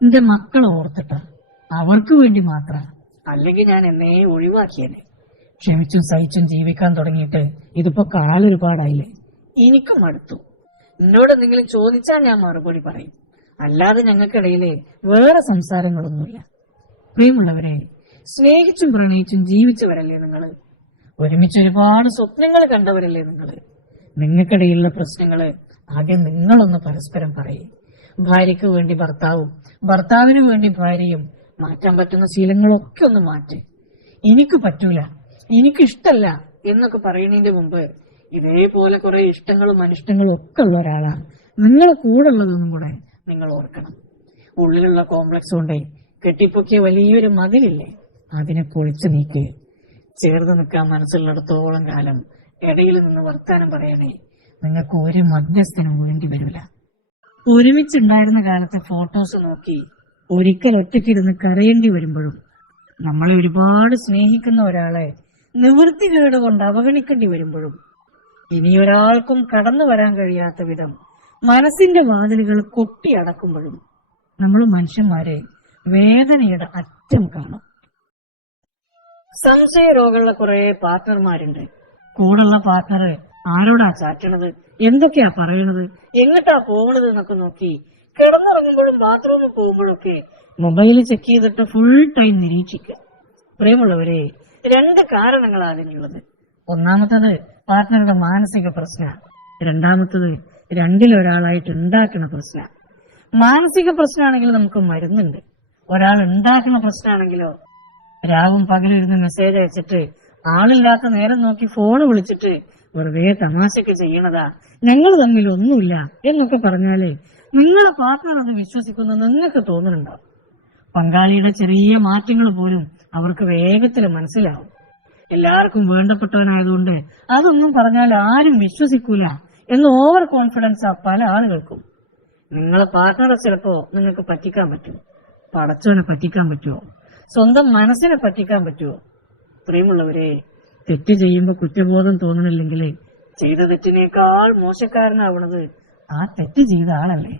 എന്റെ മക്കളെ ഓർത്തിട്ട, അവർക്ക് വേണ്ടി മാത്രം. അല്ലെങ്കിൽ ഞാൻ എന്നെ ഒഴിവാക്കിയേനെ. ക്ഷമിച്ചും സഹിച്ചും ജീവിക്കാൻ തുടങ്ങിയിട്ട് ഇതിപ്പോ കാലൊരുപാടായില്ലേ. എനിക്കും മടുത്തു. എന്നോട് എന്തെങ്കിലും ചോദിച്ചാൽ ഞാൻ മറുപടി പറയും, അല്ലാതെ ഞങ്ങൾക്കിടയില് വേറെ സംസാരങ്ങളൊന്നുമില്ല. പ്രിയമുള്ളവരെ, സ്നേഹിച്ചും പ്രണയിച്ചും ജീവിച്ചവരല്ലേ നിങ്ങള്? ഒരുമിച്ച് ഒരുപാട് സ്വപ്നങ്ങൾ കണ്ടവരല്ലേ നിങ്ങള്? നിങ്ങൾക്കിടയിലുള്ള പ്രശ്നങ്ങള് ആദ്യം നിങ്ങളൊന്ന് പരസ്പരം പറയും. ഭാര്യയ്ക്ക് വേണ്ടി ഭർത്താവും ഭർത്താവിന് വേണ്ടി ഭാര്യയും മാറ്റാൻ പറ്റുന്ന ശീലങ്ങളൊക്കെ ഒന്ന് മാറ്റി. എനിക്ക് പറ്റൂല, എനിക്കിഷ്ടല്ല എന്നൊക്കെ പറയുന്നതിന്റെ മുമ്പ് ഇതേപോലെ കുറെ ഇഷ്ടങ്ങളും അനിഷ്ടങ്ങളും ഒക്കെ ഉള്ള ഒരാളാണ് നിങ്ങളെ കൂടെ ഉള്ളതൊന്നും കൂടെ നിങ്ങൾ ഓർക്കണം. ഉള്ളിലുള്ള കോംപ്ലക്സ് കൊണ്ടേ കെട്ടിപ്പൊക്കിയ വലിയൊരു മതിലില്ലേ, അതിനെ പൊളിച്ചു നീക്ക്. ചേർന്ന് നിൽക്കാൻ മനസ്സിലുള്ളിടത്തോളം കാലം ഇടയിൽ നിന്ന് വർത്താനം പറയണേ. നിങ്ങൾക്ക് ഒരു മധ്യസ്ഥനും വേണ്ടി വരില്ല. ഒരുമിച്ചുണ്ടായിരുന്ന കാലത്തെ ഫോട്ടോസ് നോക്കി ഒരിക്കൽ ഒറ്റയ്ക്കിരുന്ന് കരയേണ്ടി വരുമ്പോഴും, നമ്മളെ ഒരുപാട് സ്നേഹിക്കുന്ന ഒരാളെ നിവൃത്തികേട് കൊണ്ട് അവഗണിക്കേണ്ടി വരുമ്പോഴും, ഇനിയൊരാൾക്കും കടന്നു വരാൻ കഴിയാത്ത വിധം മനസ്സിന്റെ വാതിലുകൾ കൊട്ടിയടക്കുമ്പോഴും നമ്മൾ മനുഷ്യന്മാരെ വേദനയുടെ അറ്റം കാണും. സംശയ രോഗമുള്ള കുറെ പാർട്ട്ണർമാരുണ്ട്. കൂടുള്ള പാർട്ട്ണർ ആരോടാ ചാറ്റണത്, എന്തൊക്കെയാ പറയണത്, എങ്ങട്ടാ പോകണത് എന്നൊക്കെ നോക്കി കിടന്നുറങ്ങുമ്പോഴും ബാത്റൂമിൽ പോകുമ്പോഴൊക്കെ മൊബൈൽ ചെക്ക് ചെയ്തിട്ട് ഫുൾ ടൈം നിരീക്ഷിക്കുക. പ്രിയമുള്ളവരെ, രണ്ട് കാരണങ്ങളാണ് അതിനുള്ളത്. ഒന്നാമത്തത് പാർട്ട്ണറുടെ മാനസിക പ്രശ്ന, രണ്ടാമത്തത് രണ്ടിലൊരാളായിട്ട് ഉണ്ടാക്കുന്ന പ്രശ്ന. മാനസിക പ്രശ്നമാണെങ്കിൽ നമുക്ക് മരുന്നുണ്ട്. ഒരാൾ ഉണ്ടാക്കുന്ന പ്രശ്നമാണെങ്കിലോ, രാവും പകലിരുന്ന് മെസ്സേജ് അയച്ചിട്ട് ആളില്ലാത്ത നേരം നോക്കി ഫോണ് വിളിച്ചിട്ട് വെറുതെ തമാശക്ക് ചെയ്യണതാ, ഞങ്ങൾ തമ്മിൽ ഒന്നുമില്ല എന്നൊക്കെ പറഞ്ഞാല് നിങ്ങളെ പാർട്ട്ണർ അത് വിശ്വസിക്കുന്ന നിങ്ങൾക്ക് തോന്നുന്നുണ്ടാവും. പങ്കാളിയുടെ ചെറിയ മാറ്റങ്ങൾ പോലും അവർക്ക് വേഗത്തിൽ മനസ്സിലാവും. എല്ലാവർക്കും വേണ്ടപ്പെട്ടവനായതുകൊണ്ട് അതൊന്നും പറഞ്ഞാൽ ആരും വിശ്വസിക്കൂല എന്ന് ഓവർ കോൺഫിഡൻസ് ആ പല ആളുകൾക്കും. നിങ്ങളെ പാർട്ട്ണറെ ചിലപ്പോ നിങ്ങൾക്ക് പറ്റിക്കാൻ പറ്റും. പടച്ചവനെ പറ്റിക്കാൻ പറ്റുമോ? സ്വന്തം മനസ്സിനെ പറ്റിക്കാൻ പറ്റുമോ? പ്രിയമുള്ളവരെ, തെറ്റ് ചെയ്യുമ്പോ കുറ്റബോധം തോന്നണില്ലെങ്കിൽ ചെയ്ത തെറ്റിനേക്കാൾ മോശക്കാരനാവണത് ആ തെറ്റ് ചെയ്ത ആളല്ലേ.